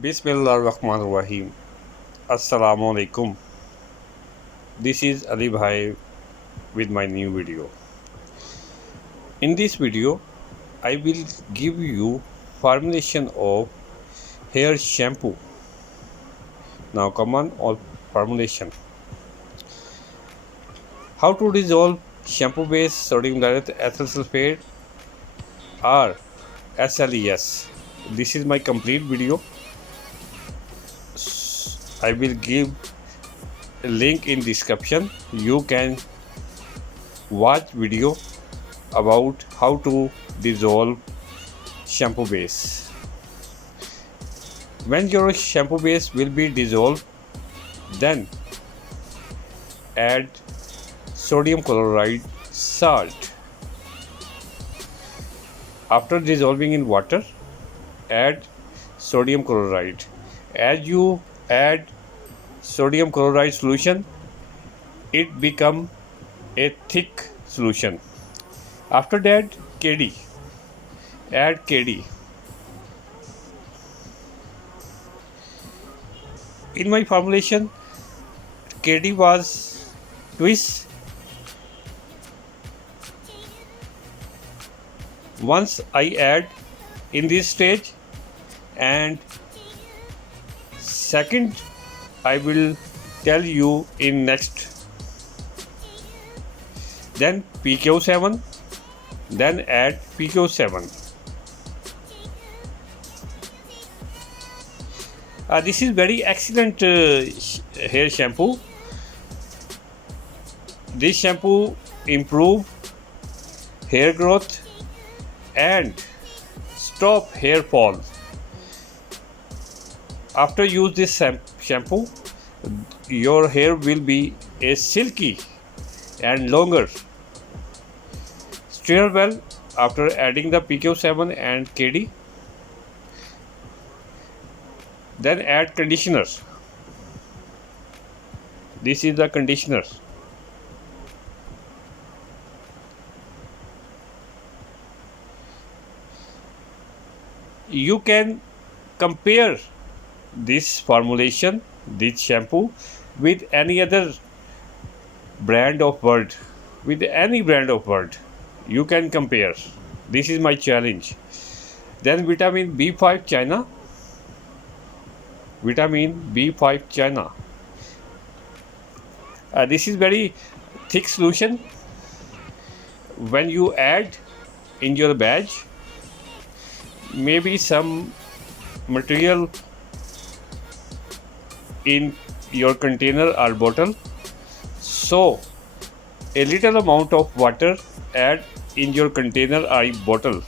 Bismillahirrahmanirrahim. Assalamu alaikum. This is Ali Bhai with my new video. In this video, I will give you formulation of hair shampoo. Now come on formulation. How to dissolve shampoo base sodium lauryl ethyl sulfate or SLES. This is my complete video. I will give a link in description. You can watch video about how to dissolve shampoo base. When your shampoo base will be dissolved, then add sodium chloride salt. After dissolving in water, add sodium chloride. As you add sodium chloride solution, it become a thick solution. After that, KD. Add KD. In my formulation, KD was twice. Once I add in this stage, and second I will tell you in next. Then PQ7, then add PQ7. This is very excellent hair shampoo. This shampoo improve hair growth and stop hair fall. After use this shampoo, your hair will be a silky and longer. Stir well after adding the PQ7 and KD. Then add conditioner. This is the conditioner. You can compare this formulation, this shampoo, with any other brand of word. With any brand of word, you can compare. This is my challenge. Then vitamin B5 China. Vitamin B5 China. This is very thick solution. When you add in your batch, maybe some material in your container or bottle, so a little amount of water add in your container or bottle,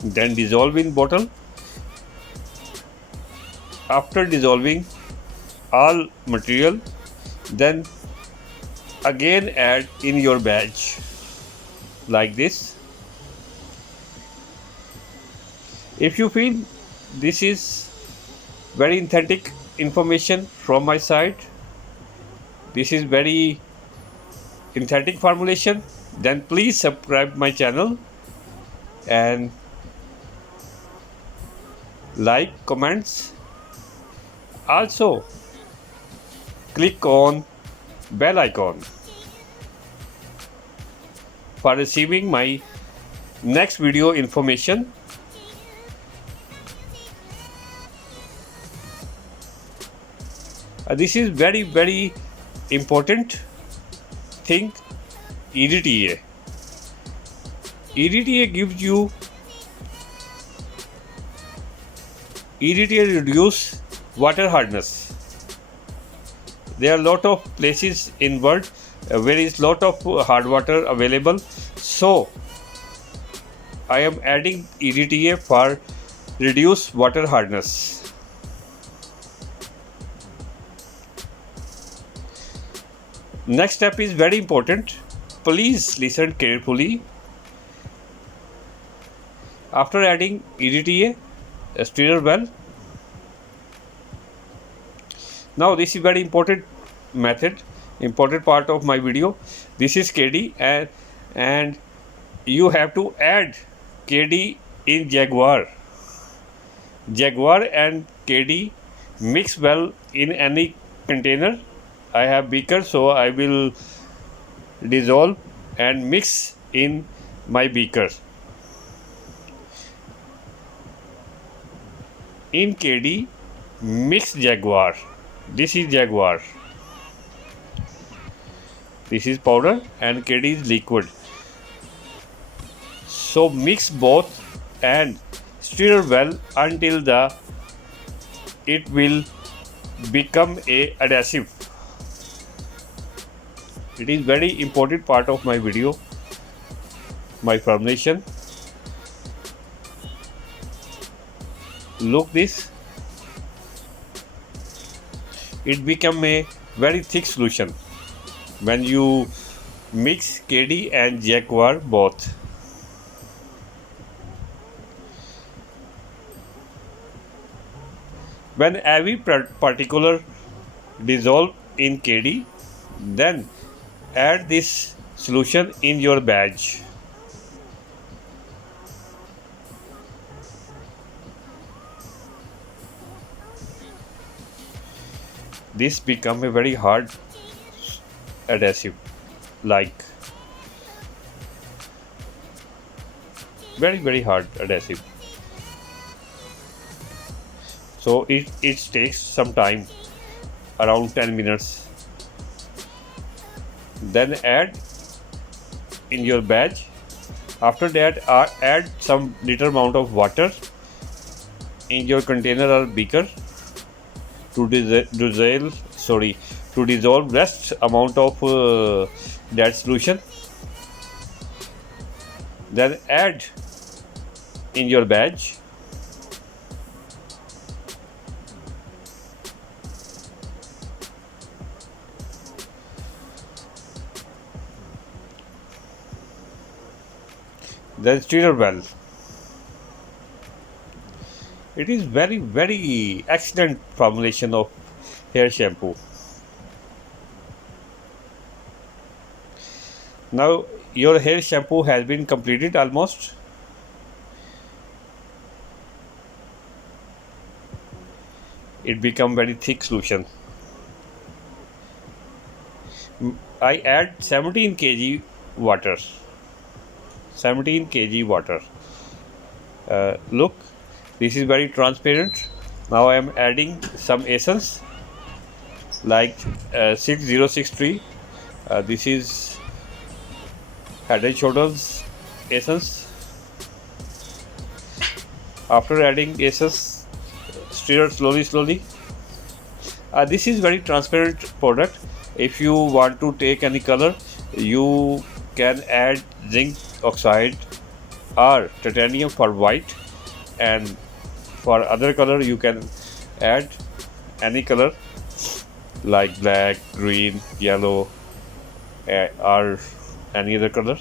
then dissolve in bottle. After dissolving all material, then again add in your batch like this. If you feel this is very authentic information from my side, this is very authentic formulation, then please subscribe my channel and like, comments. Also click on bell icon for receiving my next video information. This is very important thing. EDTA. EDTA gives you, EDTA reduce water hardness. There are a lot of places in world where is lot of hard water available, so I am adding EDTA for reduce water hardness. Next step is very important. Please listen carefully. After adding EDTA, stir well. Now this is very important method, important part of my video. This is KD, and you have to add KD in Jaguar. Jaguar and KD mix well in any container. I have beaker, so I will dissolve and mix in my beaker. In KD, mix Jaguar. This is Jaguar. This is powder and KD is liquid. So mix both and stir well until it will become a adhesive. It is very important part of my video, my formulation. Look this, it become a very thick solution when you mix KD and Jaguar both. When every particular dissolve in KD, then add this solution in your batch. This become a very hard adhesive, like very hard adhesive. So it takes some time, around 10 minutes. Then add in your batch. After that, add some little amount of water in your container or beaker to dissolve rest amount of that solution. Then add in your batch. Then stir well. It is very excellent formulation of hair shampoo. Now your hair shampoo has been completed almost. It become very thick solution. I add 17 kg water. 17 kg water. Look, this is very transparent. Now I am adding some essence like 6063. This is Head and Shoulders essence. After adding essence, stir slowly. This is very transparent product. If you want to take any color, you can add zinc oxide or titanium for white, and for other color you can add any color like black, green, yellow, or any other color.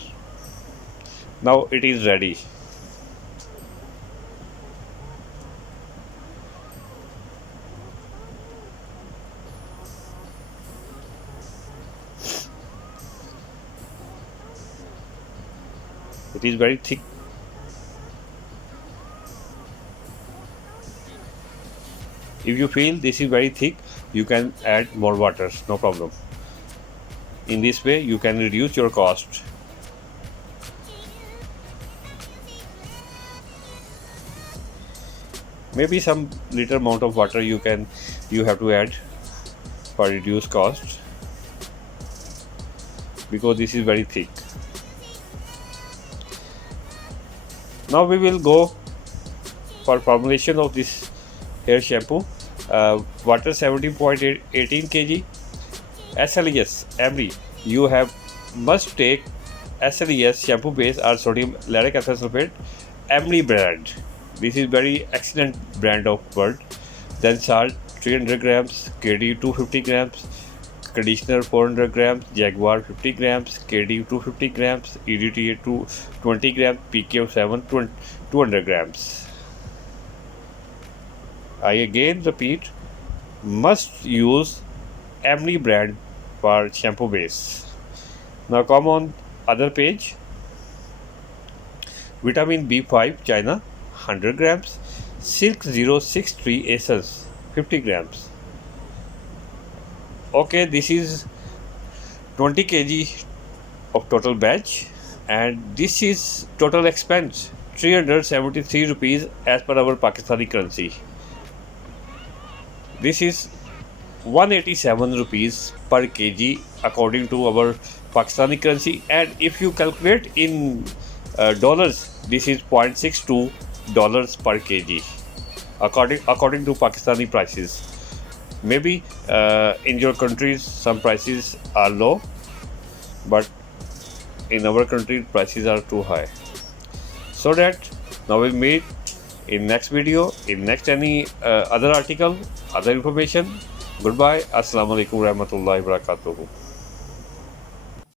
Now it is ready. It is very thick. If you feel this is very thick, you can add more water, no problem. In this way you can reduce your cost. Maybe some little amount of water you have to add for reduced cost, because this is very thick. Now we will go for formulation of this hair shampoo. Water 17.18 kg. SLES every you must take SLES shampoo base or sodium lauric acid sulfate Emily brand. This is very excellent brand of word. Then salt 300 grams, KD 250 grams, conditioner 400 grams, Jaguar 50 grams, KD 250 grams, EDTA 20 grams, PKO 200 grams. I again repeat, must use Emily brand for shampoo base. Now come on other page. Vitamin B5 China 100 grams, Silk 063 essence 50 grams. Okay, this is 20 kg of total batch, and this is total expense 373 rupees as per our Pakistani currency. This is 187 rupees per kg according to our Pakistani currency, and if you calculate in dollars, this is 0.62 dollars per kg according to Pakistani prices. Maybe in your countries some prices are low, but in our country prices are too high. So that now we'll meet in next video, in next any other article, other information. Goodbye. Assalamu alaikum warahmatullahi wabarakatuh.